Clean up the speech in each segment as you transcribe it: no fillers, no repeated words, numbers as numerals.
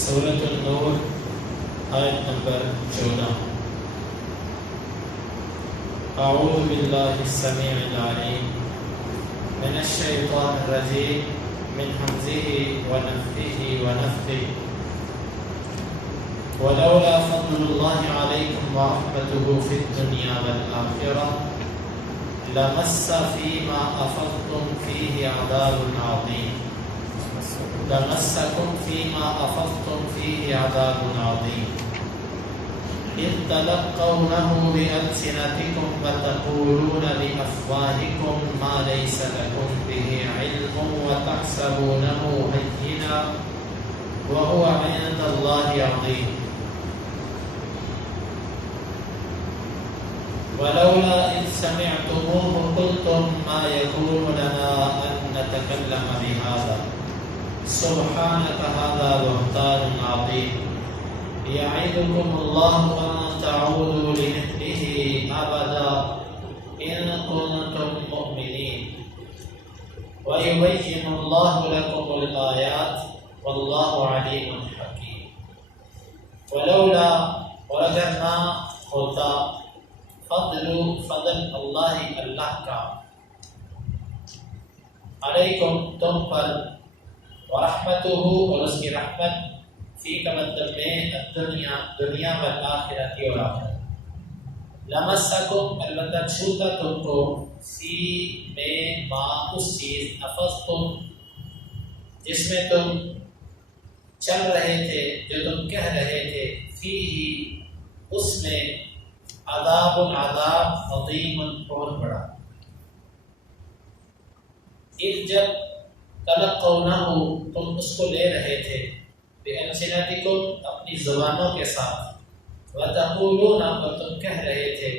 سورۃ النور آیت نمبر 14۔ اعوذ باللہ السمیع العلیم من الشیطان الرجیم من حمزہ ونفخہ ونفثہ ولولا فضل اللہ علیکم ورحمتہ فی الدنیا والآخرہ لمس فیما افضتم فیہ عذاب عظیم لمسکم فیما افضتم فیہ عذاب عظیم اذ تلقونہ بألسنتکم وتقولون بأفواہکم ما لیس لکم بہ علم وتحسبونہ هینا وهو عند اللہ عظیم ولولا إذ سمعتموه قلتم ما يكون لنا أن نتكلم بهذا سبحانك هذا بهتان عظيم يعظكم الله أن تعودوا لمثله أبدا إن كنتم مؤمنين ويبين الله لكم الآيات والله عليم حكيم ولولا وجدنا ہوتا فضل اللہ کا علیکم تم پر ورحمتہ اور اس کی رحمت فی کا مطلب میں دنیا والآخرت اور آخرت لمسکم البتہ چھوتا تم کو فی میں ما اس چیز افضتم جس میں تم چل رہے تھے جو تم کہہ رہے تھے فی ہی اس میں عذاب عظیم بہت بڑا ایک جب تلقونہ تم اس کو لے رہے تھے بألسنتکم اپنی زبانوں کے ساتھ وتقولون اور تم کہہ رہے تھے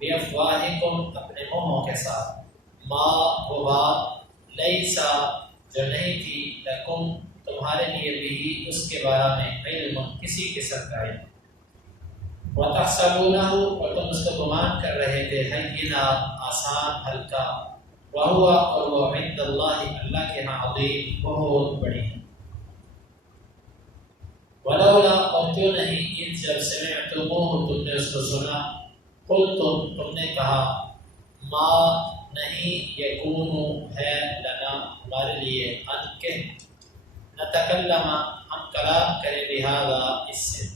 بأفواہکم اپنے منہوں کے ساتھ ما وہ بات لیسا جو نہیں تھی لکم تمہارے لیے بھی اس کے بارے میں علم کسی قسم کا علم وَتَحْسَبُونَهُ اور تم اس کو گمان کر رہے تھے ہینا آسان ہلکا وَهُوَ اور وہ عند اللہ اللہ کے ہاں عظیم بہت بڑی ہے وَلَوْلَا اور کیوں نہیں اذ جب سمعتموه تم نے اس کو سنا قلتم نے کہا ما نہیں یکون ہے لنا ہمارے لیے ان کے نتکلم ہم کلام کریں بہذا اس سے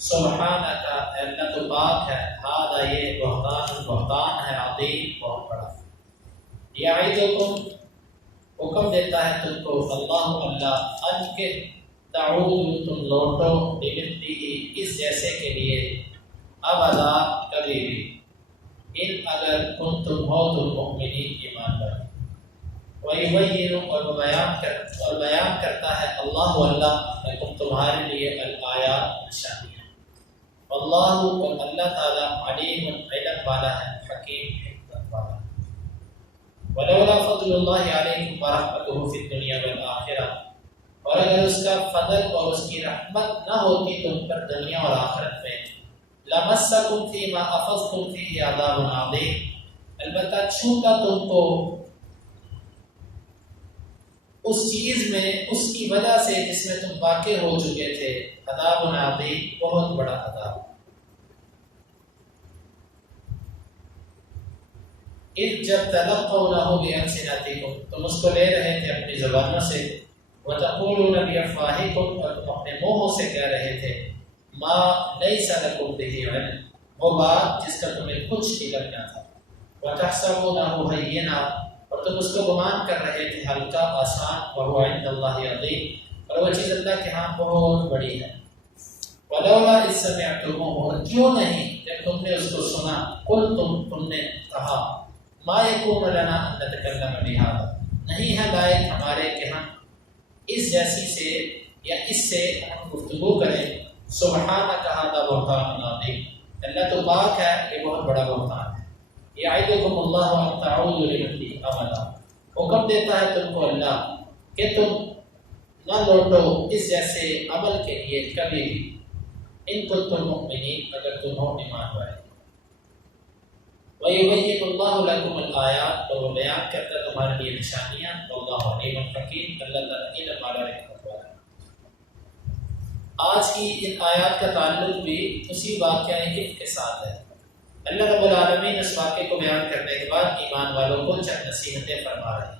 سبحانک اللہ تو پاک ہے ہذا یہ بہتان ہے عظیم بہت بڑا یعظکم حکم دیتا ہے تم کو اللہ ان کے تعود تم لوٹو بمثلہ اس جیسے کے لیے ابدا کبھی بھی ان اگر کنتم ہو تم مؤمنین ایمان والے ویبین اور بیان کرتا ہے اللہ لکم تمہارے لیے الآیات نشانیاں اللہ اور اللہ تعالیٰ علیم علم والا ہے حکیم حکمت والا ہے ولولا فضل اللہ علیکم ورحمتہ فی الدنیا والآخرہ اور اگر اس کا فضل اور اس کی رحمت نہ ہوتی تم پر دنیا اور آخرت میں لمسکم فیما افضتم فیہ عذاب عظیم البتہ چھوتا تم کو اس چیز میں اس کی وجہ سے جس میں تم واقع ہو چکے تھے عذاب عظیم بہت بڑا عذاب اذ جب تلقونہ بألسنتکم تم اس کو لے رہے تھے اپنی زبانوں سے وتقولون بأفواہکم اور تم اپنے منہوں سے کہہ رہے تھے ما لیس لکم بہ علم وہ بات جس کا تمہیں کچھ علم نہ تھا وتحسبونہ ہینا اور تم اس کو گمان کر رہے تھے ہلکا آسان وہو عند اللہ عظیم اور وہ چیز اللہ کے ہاں بہت بڑی ہے ولولا اذ سمعتموہ اور کیوں نہیں جب تم نے اس کو سنا تم نے کہا ما یکون لنا ان نتکلم بہذا نہیں ہے لائق ہمارے کہ ہم اس جیسی سے یا اس سے ہم گفتگو کریں سبحانک ھذا بہتان عظیم اللہ تو پاک ہے یہ بہت بڑا بہتان ہے یعظکم اللہ ان تعودوا لمثلہ ابدا حکم دیتا ہے تم کو اللہ کہ تم نہ لوٹو اس جیسے عمل کے لیے کبھی بھی ان کنتم مؤمنین اگر تم ہو ایمان والے وَيُبَيِّنُ اللَّهُ لَكُمُ الْآيَاتِ اور وہ بیان کرتا ہے تمہارے لیے نشانیاں واللہ علیم حکیم اللہ تعالیٰ علم والا حکمت والا آج کی ان آیات کا تعلق بھی اسی واقعہ عفق کے ساتھ ہے۔ اللہ رب العالمین اس واقعے کو بیان کرنے کے بعد ایمان والوں کو چند نصیحتیں فرما رہے ہیں۔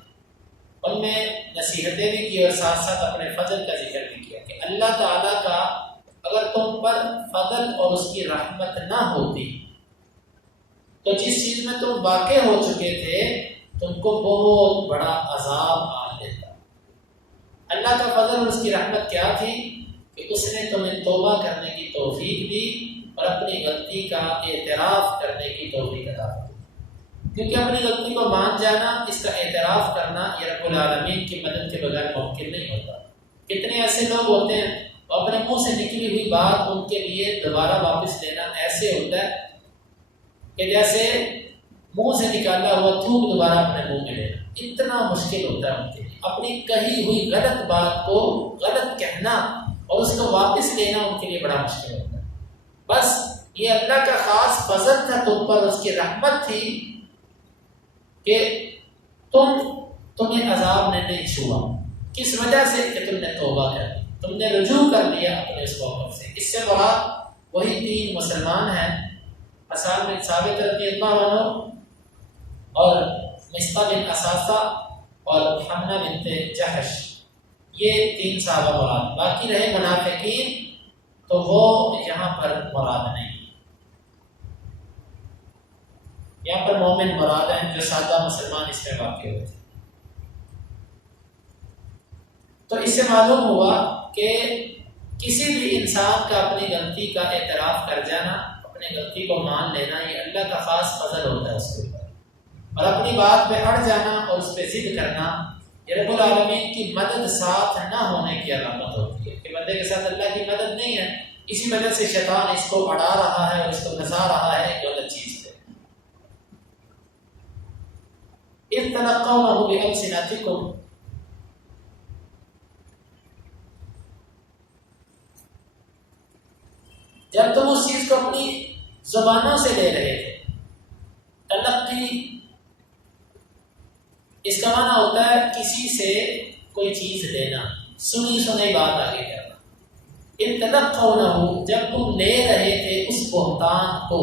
ان میں نصیحتیں بھی کی اور ساتھ ساتھ اپنے فضل کا ذکر بھی کیا کہ اللہ تعالیٰ کا اگر تم پر فضل اور اس کی رحمت نہ ہوتی تو جس چیز میں تم واقع ہو چکے تھے تم کو بہت بڑا عذاب آ دیتا۔ اللہ کا فضل اور اس کی رحمت کیا تھی کہ اس نے تمہیں توبہ کرنے کی توفیق دی اور اپنی غلطی کا اعتراف کرنے کی توفیق عطا کی، کیونکہ اپنی غلطی کو مان جانا، اس کا اعتراف کرنا یہ رب العالمین کی مدد کے بغیر ممکن نہیں ہوتا۔ کتنے ایسے لوگ ہوتے ہیں اپنے منہ سے نکلی ہوئی بات ان کے لیے دوبارہ واپس لینا ایسے ہوتا ہے کہ جیسے منہ سے نکالا ہوا تھوک دوبارہ اپنے منہ میں لینا، اتنا مشکل ہوتا ہے ان کے لیے۔ اپنی کہی ہوئی غلط بات کو غلط کہنا اور اس کو واپس لینا ان کے لیے بڑا مشکل ہوتا ہے۔ بس یہ اللہ کا خاص فضل تھا تم پر، اس کی رحمت تھی کہ تمہیں عذاب نے نہیں چھوا۔ کس وجہ سے؟ کہ تم نے توبہ کر لی، تم نے رجوع کر لیا اپنے اس موقف سے۔ اس سے مراد وہی 3 مسلمان ہیں، حسان بن ثابت رضی اللہ عنہ اور مصطح بن اساسہ اور حمنہ بنت جحش، یہ 3 صحابہ مراد۔ باقی رہے منافقین تو وہ یہاں پر مراد نہیں، یہاں پر مومن مراد ہیں جو سادہ مسلمان اس میں واقع ہوئے تھے۔ تو اس سے معلوم ہوا کہ کسی بھی انسان کا اپنی غلطی کا اعتراف کر جانا، اپنی غلطی کو مان لینا، یہ اللہ کا خاص فضل ہوتا ہے اس کے اوپر، اور اپنی بات پہ اڑ جانا اور اس پہ ضد کرنا یہ رب العالمین کی مدد ساتھ نہ ہونے کی علامت ہوتی ہے کہ بندے کے ساتھ اللہ کی مدد نہیں ہے، اسی وجہ سے شیطان اس کو اڑا رہا ہے اور اس کو گھسا رہا ہے ایک غلط چیز پہ۔ اِذْ تَلَقَّوْنَهُ بِأَلْسِنَتِكُمْ، جب تم اس چیز کو اپنی زبانوں سے لے رہے تھے۔ تلقی اس کا معنی ہوتا ہے کسی سے کوئی چیز لینا، سنی سنی بات آگے کرنا۔ اِذْ تَلَقَّوْنَهُ، جب تم لے رہے تھے اس بہتان کو،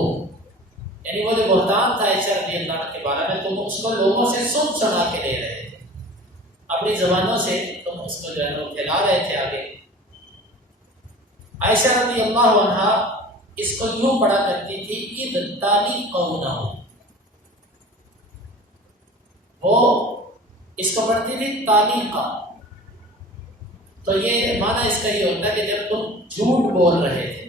یعنی وہ جو بہتان تھا عائشہ رضی اللہ عنہ کے بارے میں، تم اس کو لوگوں سے سنا کے لے رہے تھے، اپنی زبانوں سے تم اس کو جو ہے وہ پھیلا رہے تھے آگے۔ عائشہ رضی اللہ عنہ اس کو یوں پڑھا کرتی تھی اِذْ تَلِقَوْنَهُ، وہ اس کو پڑھتی تھی تالیقہ۔ تو یہ معنی اس کا یہ ہوتا ہے کہ جب تم جھوٹ بول رہے تھے،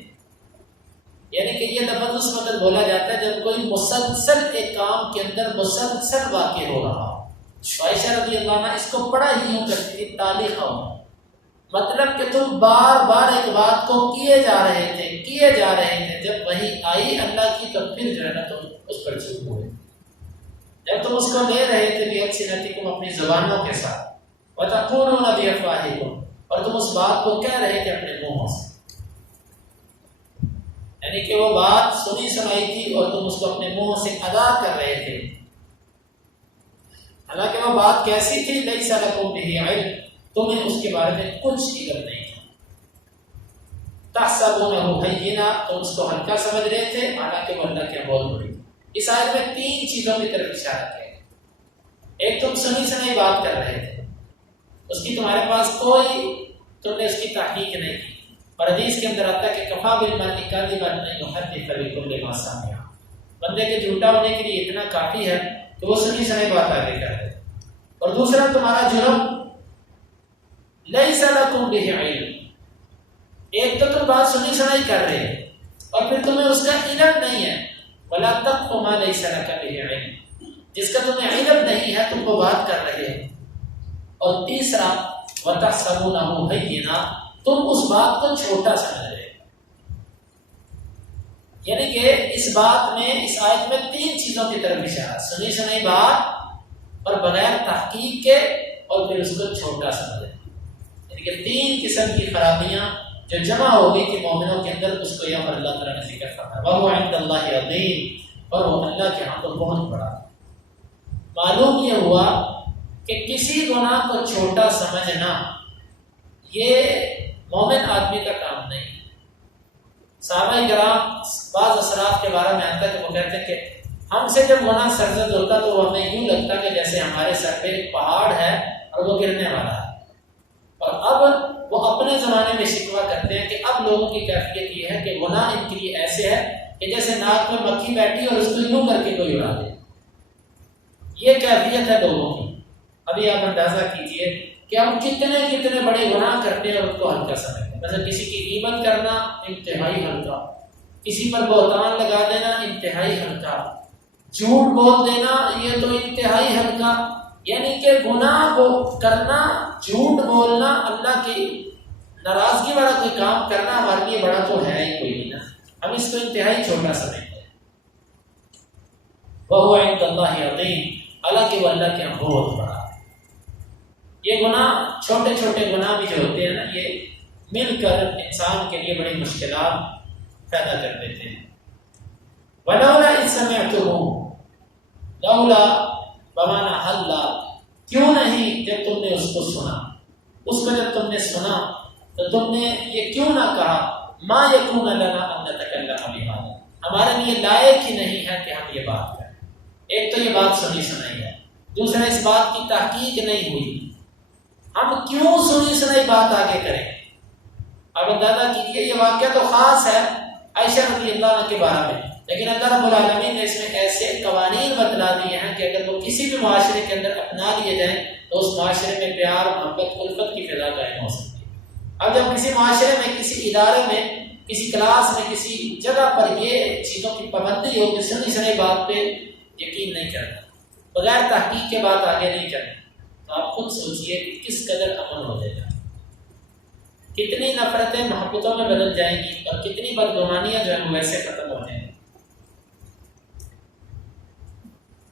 یعنی کہ یہ لفظ اس وقت بولا جاتا ہے جب کوئی مسلسل ایک کام کے اندر مسلسل واقع ہو رہا ہو۔ عائشہ رضی اللہ عنہ اس کو پڑھا ہی یوں کرتی تھی تالیقہ، مطلب کہ تم بار بار ایک بات کو کیے جا رہے تھے، جب وہی آئی اللہ کی تو پھر جو ہے نا تم اس پر چپ ہوئے۔ جب تم اس کو لے رہے تھے بِأَلْسِنَتِكُمْ، اپنی زبانوں کے ساتھ، وَتَقُولُونَ بِأَفْوَاهِكُمْ، اور تم اس بات کو کہہ رہے تھے اپنے منہوں سے، یعنی کہ وہ بات سنی سنائی تھی اور تم اس کو اپنے منہوں سے ادا کر رہے تھے، حالانکہ وہ بات کیسی تھی؟ لَيْسَ لَكُمْ بِهِ عِلْمٌ، تمہیں اس کے بارے میں کچھ علم نہیں تھا۔ تَحْسَبُونَهُ هَيِّنًا، تم اس کو ہلکا سمجھ رہے تھے، حالانکہ وہ اللہ کے بہت بڑی تھی۔ اس آیت میں 3 چیزوں کی طرف اشارہ کیا ہے۔ ایک، تم سنی سنائی بات کر رہے تھے، اس کی تمہارے پاس تم نے اس کی تحقیق نہیں کی، اور حدیث کے اندر آتا ہے کہ کفا بالمرء کاذبا ان يحدث بكل ما سمع، بندے کے جھوٹا ہونے کے لیے اتنا کافی ہے کہ وہ سنی سنائی بات آگے کر رہے۔ اور دوسرا تمہارا جرم ليس لكم به علم، ایک تو تم بات سنی سنائی کر رہے ہیں اور پھر تمہیں اس کا علم نہیں ہے، ولا تقف ما ليس لك به علم، جس کا تمہیں علم نہیں ہے تم وہ بات کر رہے ہیں۔ اور تیسرا وَتَحْسَبُونَهُ هَيِّنًا، تم اس بات کو چھوٹا سمجھ رہے ہیں۔ یعنی کہ اس بات میں، اس آیت میں 3 چیزوں کی طرف اشارہ، سنی سنائی بات اور بغیر تحقیق کے، اور پھر اس کو چھوٹا سمجھ رہے ہیں۔ یعنی کہ 3 قسم کی خرابیاں جو جمع ہو گئی تھی مومنوں کے اندر، اس کو یہاں پر اللہ تعالیٰ نے ذکر فرمایا، وَهُوَ عِندَ اللَّهِ عَظِيمٌ، اور وہ اللہ کے ہاں تو بہت بڑا۔ معلوم یہ ہوا کہ کسی گناہ کو چھوٹا سمجھنا یہ مومن آدمی کا کام نہیں، صحابہ کرام بعض اثرات کے بارے میں آتا ہے کہ وہ کہتے ہیں کہ ہم سے جب گناہ سرزد ہوتا تو وہ ہمیں یوں لگتا کہ جیسے ہمارے سر پہ ایک پہاڑ ہے اور وہ گرنے والا ہے. اور اب وہ اپنے زمانے میں شکوہ کرتے ہیں کہ اب لوگوں کی کیفیت یہ ہے کہ گناہ ان کے لیے ایسے ہے کہ جیسے ناک میں مکھی بیٹھی اور اس کو یوں کر کے کوئی اڑا دے. یہ کیفیت ہے لوگوں کی. ابھی آپ اندازہ کیجئے کہ ہم کتنے بڑے گناہ کرتے ہیں اور اس کو ہلکا سمجھتے ہیں. مثلا کسی کی غیبت کرنا انتہائی ہلکا، کسی پر بہتان لگا دینا انتہائی ہلکا، جھوٹ بول دینا یہ تو انتہائی ہلکا. یعنی کہ گناہ کو کرنا، جھوٹ بولنا، اللہ کی ناراضگی والا کوئی کام کرنا ہمارے لیے بڑا تو ہے ہی کوئی نہیں نا. ہم اس کو انتہائی چھوٹا سمجھتے ہیں. وَهُوَ عِندَ اللَّهِ عَظِيمٌ، حالانکہ وہ اللہ کے یہاں بہت بڑا ہے. یہ گناہ چھوٹے چھوٹے گناہ بھی جو ہوتے ہیں نا، یہ مل کر انسان کے لیے بڑی مشکلات پیدا کر دیتے ہیں. وَلَوْلَا إِذْ سَمِعْتُمُوهُ، لولا بمانا حلا، کیوں نہیں جب تم نے اس کو سنا. اس کو جب تم نے سنا تو تم نے یہ کیوں نہ کہا ما یکون لنا ان نتکلم بہذا، ہمارے لیے لائق ہی نہیں ہے کہ ہم یہ بات کریں. ایک تو یہ بات سنی سنائی ہے، دوسرا اس بات کی تحقیق نہیں ہوئی. ہم کیوں سنی سنائی بات آگے کریں؟ اب اندازہ کیجیے یہ واقعہ تو خاص ہے عائشہ رضی اللہ عنہ کے بارے میں، لیکن اللہ رب العالمین نے اس میں ایسے قوانین بتلا دیے ہیں کہ اگر وہ کسی بھی معاشرے کے اندر اپنا لیے جائیں تو اس معاشرے میں پیار، محبت، الفت کی فضا قائم ہو سکتی ہے. اب جب کسی معاشرے میں، کسی ادارے میں، کسی کلاس میں، کسی جگہ پر یہ چیزوں کی پابندی ہو کہ سنی سنی بات پہ یقین نہیں کرنا، بغیر تحقیق کے بات آگے نہیں کرنا، تو آپ خود سوچئے کہ کس قدر امن ہو جائے گا، کتنی نفرتیں محبتوں میں بدل جائیں گی اور کتنی بدگمانیاں جو ہیں ویسے ختم ہو جائیں گی.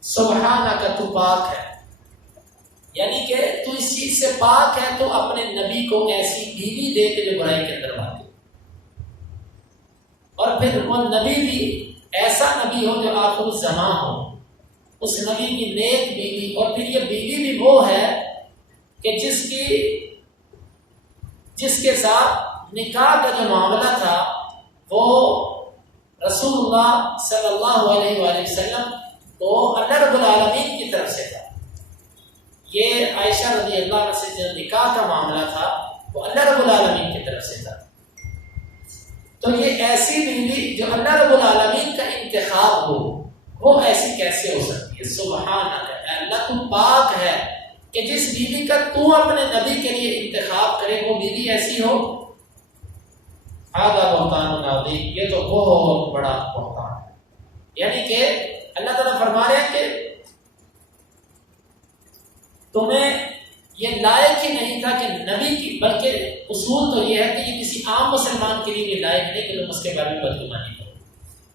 سبحانک، تو پاک ہے، یعنی کہ تو اس چیز سے پاک ہے تو اپنے نبی کو ایسی بیوی دے کے جو برائی کے اندر واقع، اور پھر وہ نبی بھی ایسا نبی ہو جو آخر الزمان ہو، اس نبی کی نیک بیوی. اور پھر یہ بیوی بھی وہ ہے کہ جس کے ساتھ نکاح کا جو معاملہ تھا وہ رسول اللہ صلی اللہ علیہ وآلہ وسلم تو اللہ رب العالمین کی طرف سے تھا. یہ عائشہ رضی اللہ عنہ سے جو نکاح کا معاملہ تھا وہ اللہ رب العالمین کی طرف سے تھا. تو یہ ایسی بیوی جو اللہ رب العالمین کا انتخاب ہو، وہ ایسی کیسے ہو سکتی ہے؟ سبحانک، اللہ تو پاک ہے کہ جس بیوی کا تو اپنے نبی کے لیے انتخاب کرے وہ بیوی ایسی ہو. ھذا بہتان عظیم، یہ تو بہت بڑا بہتان ہے. یعنی کہ اللہ تعالیٰ فرما رہے ہیں کہ تمہیں یہ لائق ہی نہیں تھا کہ نبی کی، بلکہ اصول تو یہ ہے کہ یہ کسی عام مسلمان کے لیے بھی لائق نہیں کہ تم اس کے بارے میں بدگمانی کرو.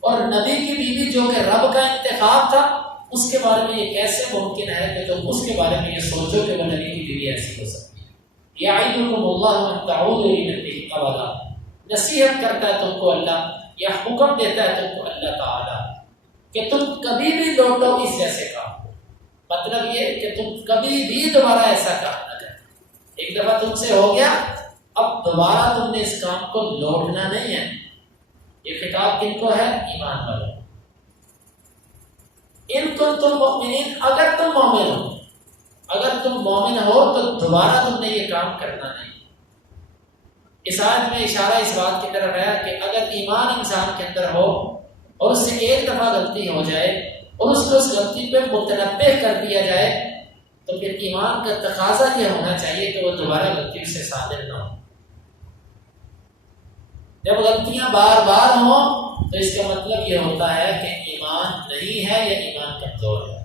اور نبی کی بیوی جو کہ رب کا انتخاب تھا، اس کے بارے میں یہ کیسے ممکن ہے کہ تم اس کے بارے میں یہ سوچو کہ وہ نبی کی بیوی ایسی ہو سکتی ہے. یعظکم اللہ ان تعودوا لمثلہ ابدا، نصیحت کرتا ہے تم کو اللہ، یا حکم دیتا ہے تم کو اللہ تعالی کہ تم کبھی بھی لوٹو اس جیسے کام. مطلب یہ کہ تم کبھی بھی دوبارہ ایسا کام نہ کرو. ایک دفعہ تم سے ہو گیا، اب دوبارہ تم نے اس کام کو لوٹنا نہیں ہے. یہ خطاب کن کو ہے؟ ایمان والوں. ان کنتم مؤمنین، اگر تم مومن ہو، اگر تم مومن ہو تو دوبارہ تم نے یہ کام کرنا نہیں. اس آیت میں اشارہ اس بات کی طرف ہے کہ اگر ایمان انسان کے اندر ہو اور اس سے ایک دفعہ غلطی ہو جائے اور اس کو اس غلطی پہ متنبہ کر دیا جائے تو پھر ایمان کا تقاضا یہ ہونا چاہیے کہ وہ دوبارہ غلطی سے صادر نہ ہو. جب غلطیاں بار بار ہوں تو اس کا مطلب یہ ہوتا ہے کہ ایمان نہیں ہے یا ایمان کمزور ہے.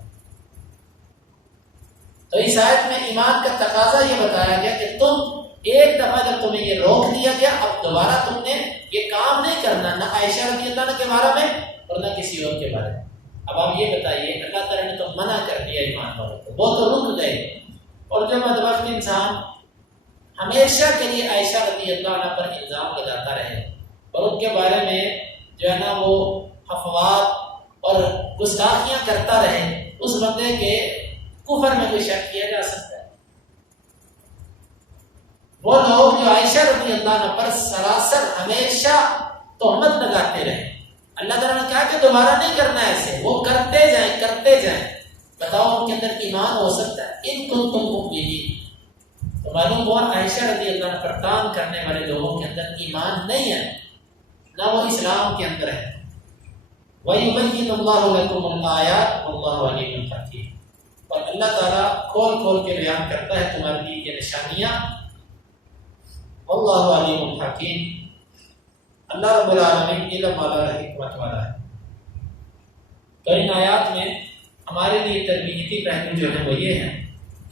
تو اس آیت میں ایمان کا تقاضا یہ بتایا گیا کہ تم ایک دفعہ جب تمہیں یہ روک دیا گیا، اب دوبارہ تم نے یہ کام نہیں کرنا، نہ عائشہ رضی اللہ عنہ کے بارے میں اور نہ کسی اور کے بارے میں. اب آپ یہ بتائیے، اللہ تعالیٰ نے تو منع کر دیا ایمان والوں کو، وہ تو رک گئے. اور جو بدبخت انسان ہمیشہ کے لیے عائشہ رضی اللہ عنہ پر الزام لگاتا رہے اور ان کے بارے میں جو ہے نا وہ افواد اور گستاخیاں کرتا رہے، اس بندے کے کفر میں کوئی شک کیا جا سکتا ہے؟ وہ لوگ جو عائشہ رضی اللہ عنہ پر سراسر ہمیشہ تہمت لگاتے رہیں. اللہ تعالیٰ نے کہا کہ دوبارہ نہیں کرنا ایسے، وہ کرتے جائیں. بتاؤ ان کے اندر ایمان ہو سکتا ہے؟ ان کنتم مؤمنین. تو معلوم ہوا عائشہ رضی اللہ عنہ پر تان کرنے والے لوگوں کے اندر ایمان نہیں ہے، نہ وہ اسلام کے اندر ہے. وَيُبَيِّنُ اللَّهُ لَكُمُ الْآيَاتِ وَاللَّهُ عَلِيمٌ حَكِيمٌ. اور اللہ تعالیٰ کھول کے بیان کرتا ہے تمہارے لیے یہ نشانیاں. واللہ علیم حکیم. اللہ رب العالمین علم والا ہے، حکمت والا ہے. تو ان آیات میں ہمارے لیے تربیتی پہلو جو ہے وہ یہ ہے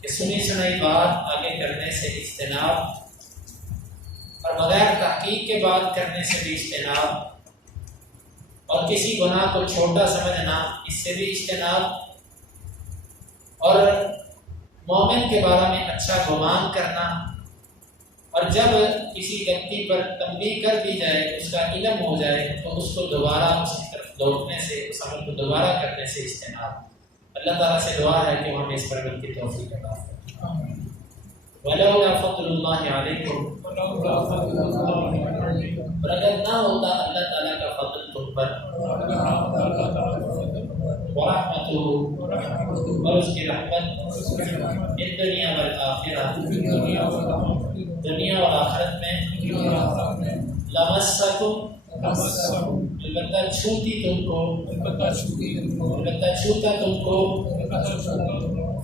کہ سنی سنائی بات آگے کرنے سے اجتناب، اور بغیر تحقیق کے بات کرنے سے بھی اجتناب، اور کسی گناہ کو چھوٹا سمجھنا اس سے بھی اجتناب، اور مومن کے بارے میں اچھا گمان کرنا، اور جب کسی غلطی پر تنبیہ کر دی جائے، اس کا علم ہو جائے، تو اس کو دوبارہ اس کی طرف لوٹنے سے، اس عمل کو دوبارہ کرنے سے اجتناب. اللہ تعالیٰ سے دعا ہے کہ ہمیں اس پر عمل کی توفیق عطا فرمائے. وَلَوْلَا فَضْلُ اللَّهِ عَلَيْكُمْ. اور اگر نہ ہوتا اللہ تعالیٰ کا فضل تم پر، وَرَحْمَتُهُ، اور اس کی رحمت، الدنیا والآخرہ، دنیا اور آخرت میں، لَمَسَّكُمْ، البتہ چھوتی تم کو، البتہ چھوتا تم کو،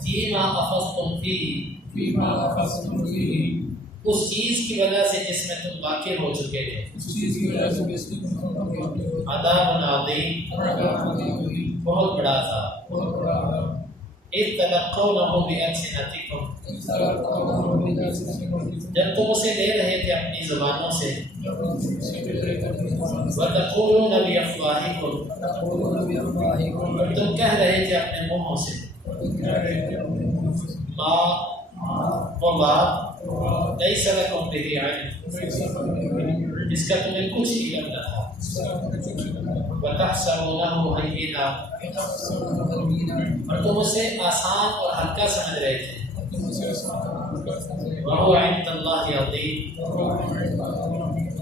فیما افضتم فیہ، اس چیز کی وجہ سے جس میں تم واقع ہو چکے تھے، عذاب عظیم، بہت بڑا عذاب. اذ تلقونہ بألسنتکم، جب تم اسے لے رہے تھے اپنی زبانوں سے، وتقولون بأفواہکم، اور تم کہہ رہے تھے اپنے منہوں سے، ما وہ بات، لیس لکم بہ علم، جس کا تمہیں کچھ علم نہ تھا، وتحسبونہ ہینا، اور تم اسے آسان اور ہلکا سمجھ رہے تھے، وَهُوَ عِندَ اللَّهِ عَظِيمٌ،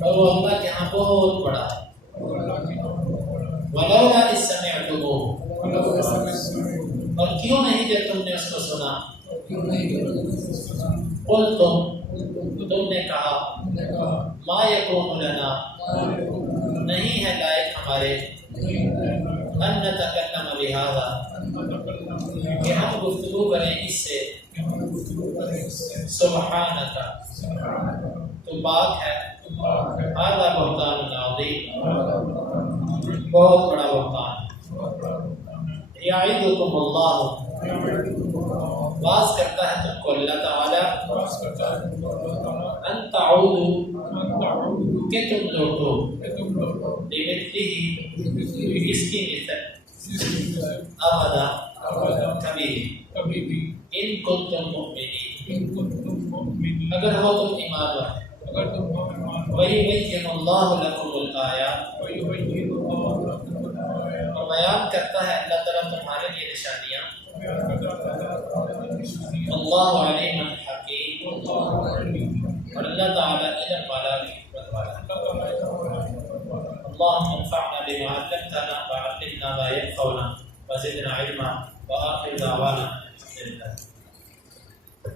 اور وہ اللہ کے ہاں بہت بڑا ہے. وَلَوْلَا إِذْ سَمِعْتُمُوهُ، اور کیوں نہیں جب تم نے اس کو سنا، تم نے کہا، ما یکون لنا، نہیں ہے لائق ہمارے، ان نتکلم بہذا، کہ ہم گفتگو کریں اس سے، سبحانک، تو پاک ہے، ھذا بہتان عظیم، بہت بڑا بہتان. یعظکم اللہ، واز کرتا ہے تم کو اللہ تعالیٰ، ان تعودوا، کہ تم لوٹو، بمثلہ، اس کی مثل، ابدا، کبھی بھی، ان کنتم مؤمنین، اگر ہو تم ایمان والے. وَيُبَيِّنُ اللَّهُ لَكُمُ الْآيَاتِ، اور بیان کرتا ہے اللہ تعالیٰ تمہارے لیے نشانیاں. اللہ علیم حکیم، اور اللہ تعالیٰ علم والا، حکمت والا. اللهم انفعنا بما علمتنا وعلمنا ما ينفعنا وزدنا علما. وآخر دعوانا